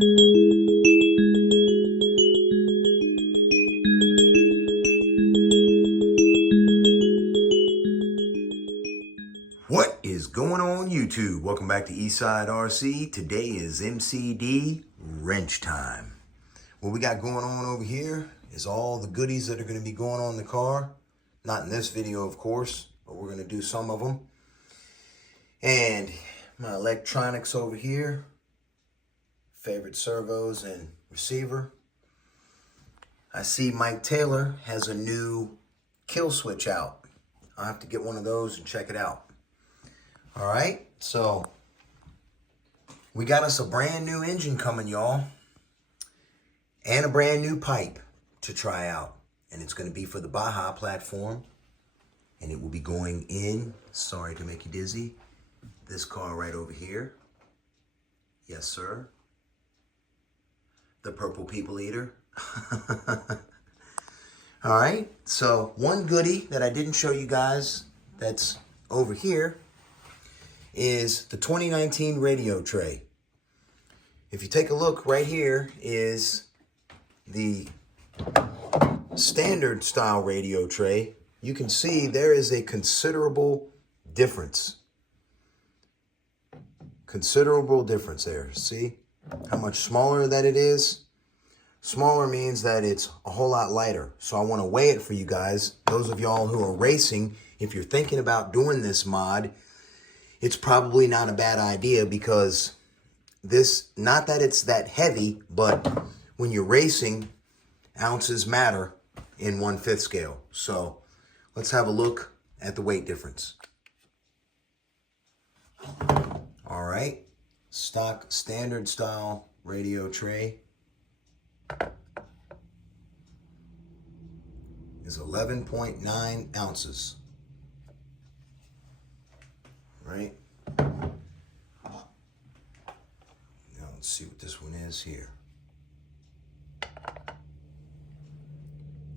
What is going on YouTube? Welcome back to Eastside RC. Today is MCD wrench time. What we got going on over here is all the goodies that are going to be going on the car. Not in this video, of course, but we're going to do some of them. And my electronics over here, favorite servos and receiver. I see Mike Taylor has a new kill switch out. I'll have to get one of those and check it out. All right, so we got us a brand new engine coming, y'all, and a brand new pipe to try out. And it's going to be for the Baja platform, and it will be going in, sorry to make you dizzy, this car right over here. Yes, sir. The Purple People Eater. All right, so one goodie that I didn't show you guys that's over here is the 2019 radio tray. If you take a look right here is the standard style radio tray. You can see there is a considerable difference. Considerable difference there. See how much smaller that it is? Smaller means that it's a whole lot lighter. So I want to weigh it for you guys. Those of y'all who are racing, if you're thinking about doing this mod, it's probably not a bad idea because this, not that it's that heavy, but when you're racing, ounces matter in 1/5 scale. So let's have a look at the weight difference. All right, stock standard style radio tray is 11.9 ounces. Right? Now let's see what this one is here.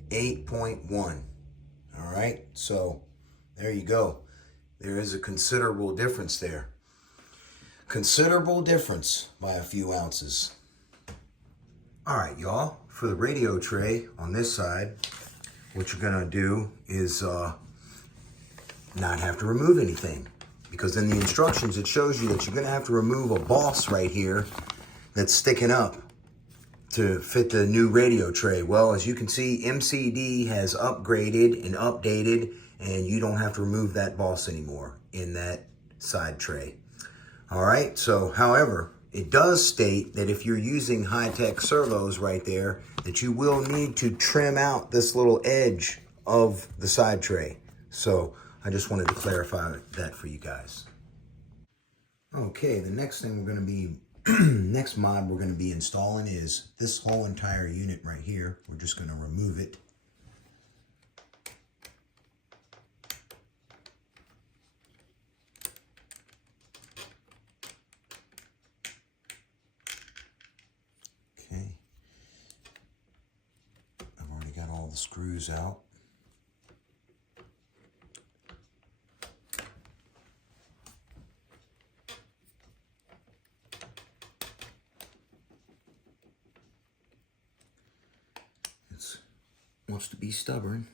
8.1. All right, so there you go. There is a considerable difference there. Considerable difference by a few ounces. All right, y'all, for the radio tray on this side, what you're gonna do is not have to remove anything. Because in the instructions, it shows you that you're going to have to remove a boss right here that's sticking up to fit the new radio tray. Well, as you can see, MCD has upgraded and updated, and you don't have to remove that boss anymore in that side tray. All right, so however, it does state that if you're using high-tech servos right there, that you will need to trim out this little edge of the side tray. So I just wanted to clarify that for you guys. Okay, the next thing we're going to be, next mod we're going to be installing is this whole entire unit right here. We're just going to remove it. Okay. I've already got all the screws out. Wants to be stubborn.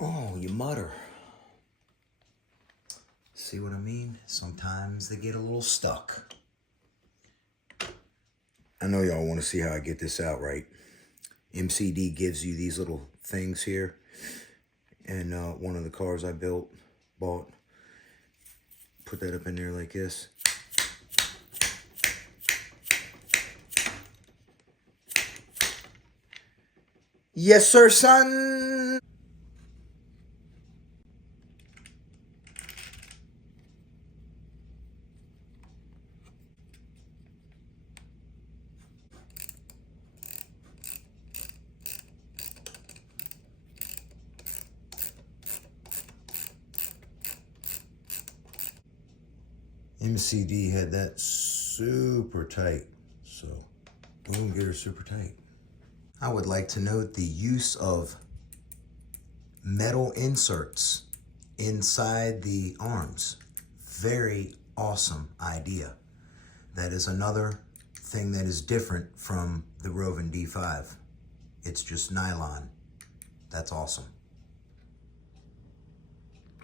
Oh, you mutter. See what I mean? Sometimes they get a little stuck. I know y'all want to see how I get this out right. MCD gives you these little things here. And one of the cars I bought, put that up in there like this. Yes, sir, son. MCD had that super tight, so boom, get her super tight. I would like to note the use of metal inserts inside the arms. Very awesome idea. That is another thing that is different from the Rovin D5. It's just nylon. That's awesome.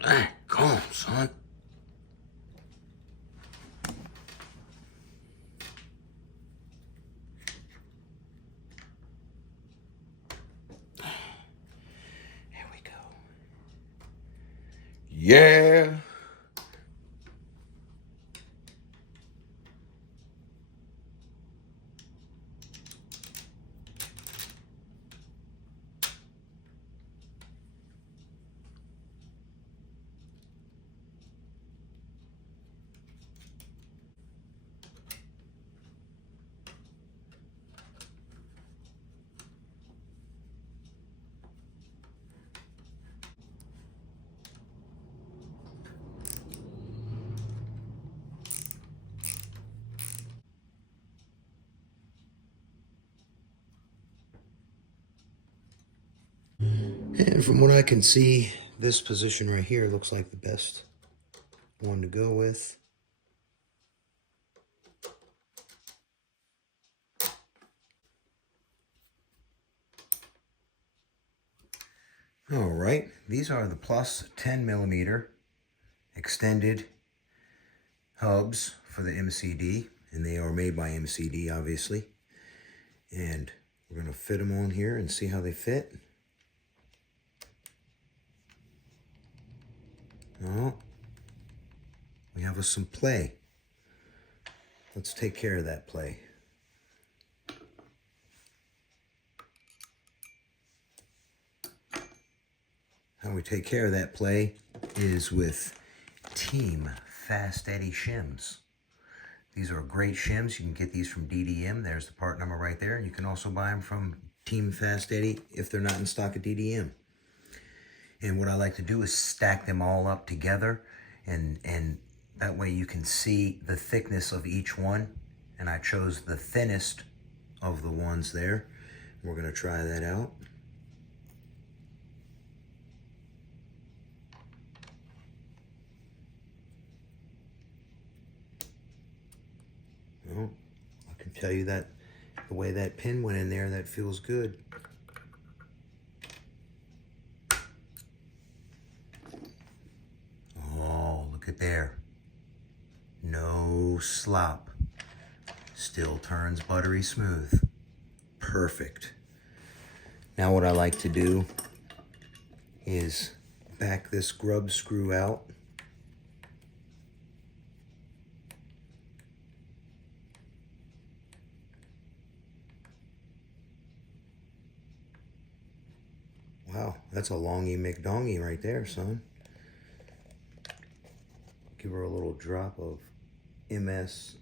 Hey, come on, son. Here we go. Yeah. And from what I can see, this position right here looks like the best one to go with. All right, these are the plus 10 millimeter extended hubs for the MCD, and they are made by MCD, obviously. And we're gonna fit them on here and see how they fit. Oh, we have some play. Let's take care of that play. How we take care of that play is with Team Fast Eddie shims. These are great shims. You can get these from DDM. There's the part number right there. And you can also buy them from Team Fast Eddie if they're not in stock at DDM. And what I like to do is stack them all up together, and that way you can see the thickness of each one. And I chose the thinnest of the ones there. We're gonna try that out. Well, I can tell you that the way that pin went in there, that feels good. Look at there. No slop. Still turns buttery smooth. Perfect. Now what I like to do is back this grub screw out. Wow, that's a longy McDongy right there, son. Give her a little drop of MS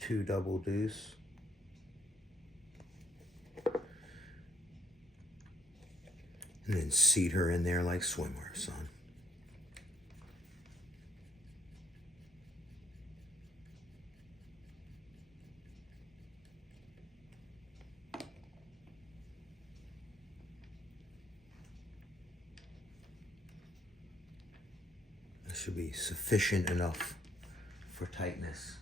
2 double deuce. And then seat her in there like swimwear, son. That should be sufficient enough for tightness.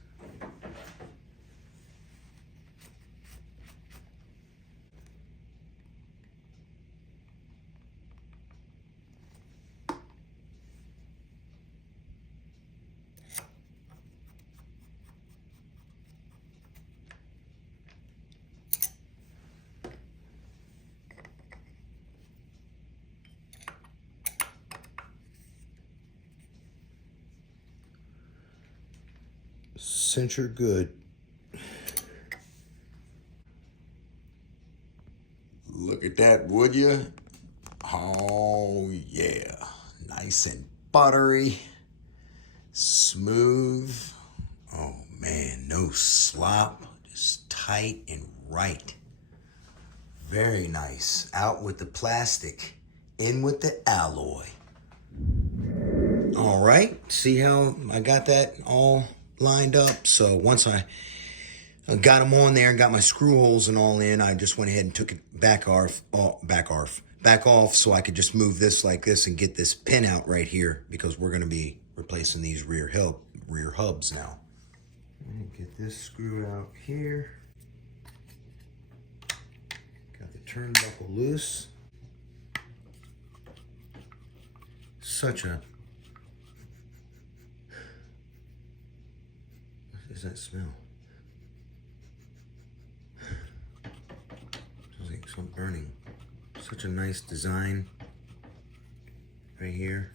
Cinch her good. Look at that, would you? Oh, yeah. Nice and buttery. Smooth. Oh, man. No slop. Just tight and right. Very nice. Out with the plastic. In with the alloy. All right. See how I got that all lined up? So once I I got them on there and got my screw holes and all in. I just went ahead and took it back off so I could just move this like this and get this pin out right here, because we're going to be replacing these rear hubs now. Get this screw out here. Got the turnbuckle loose. Such a... What does that smell? Smells like some burning. Such a nice design right here.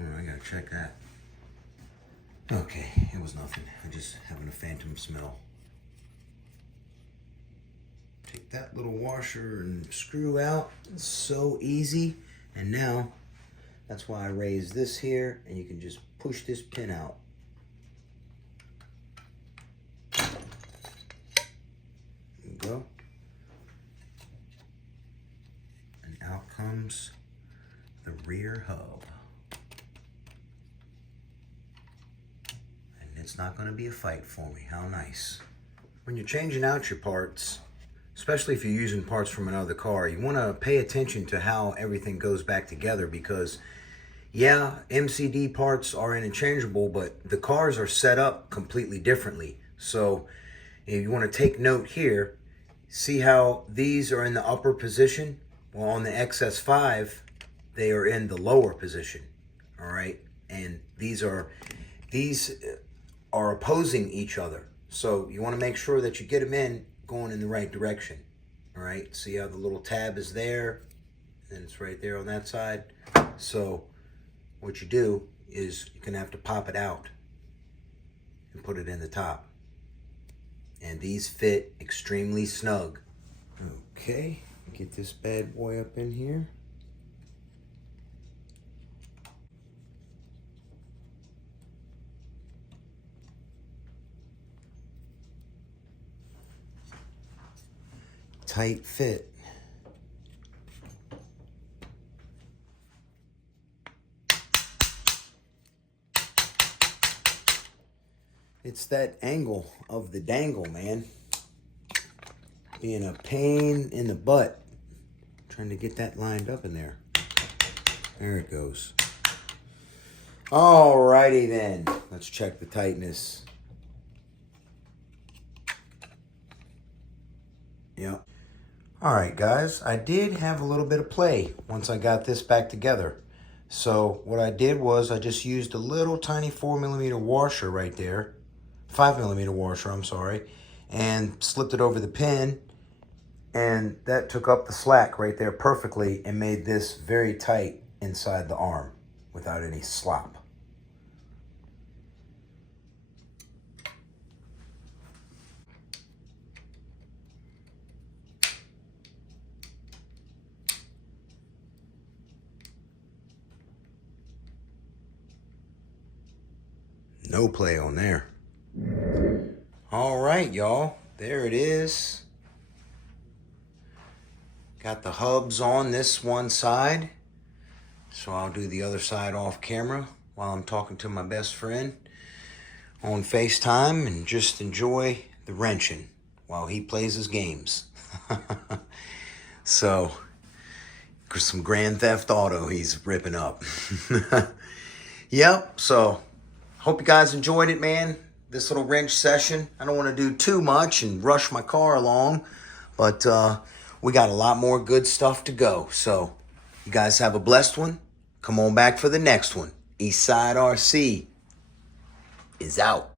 Oh, I gotta check that. Okay, it was nothing. I'm just having a phantom smell. Take that little washer and screw out. It's so easy. And now, that's why I raised this here, and you can just push this pin out. There you go. And out comes the rear hub. It's not going to be a fight for me. How nice. When you're changing out your parts, especially if you're using parts from another car, you want to pay attention to how everything goes back together, because yeah, MCD parts are interchangeable, but the cars are set up completely differently. So if you want to take note here, see how these are in the upper position? Well, on the XS5, they are in the lower position. All right. And these are opposing each other. So you want to make sure that you get them in going in the right direction. All right, see how the little tab is there, and it's right there on that side. So what you do is you're gonna have to pop it out and put it in the top. And these fit extremely snug. Okay, get this bad boy up in here. Tight fit. It's that angle of the dangle, man. Being a pain in the butt. Trying to get that lined up in there. There it goes. Alrighty then. Let's check the tightness. Yep. All right, guys, I did have a little bit of play once I got this back together. So what I did was I just used a little tiny 4mm washer right there, 5mm washer, I'm sorry, and slipped it over the pin, and that took up the slack right there perfectly and made this very tight inside the arm without any slop. No play on there. All right, y'all. There it is. Got the hubs on this one side. So I'll do the other side off camera while I'm talking to my best friend on FaceTime and just enjoy the wrenching while he plays his games. So, some Grand Theft Auto he's ripping up. Yep, so hope you guys enjoyed it, man. This little wrench session. I don't want to do too much and rush my car along, but we got a lot more good stuff to go. So you guys have a blessed one. Come on back for the next one. Eastside RC is out.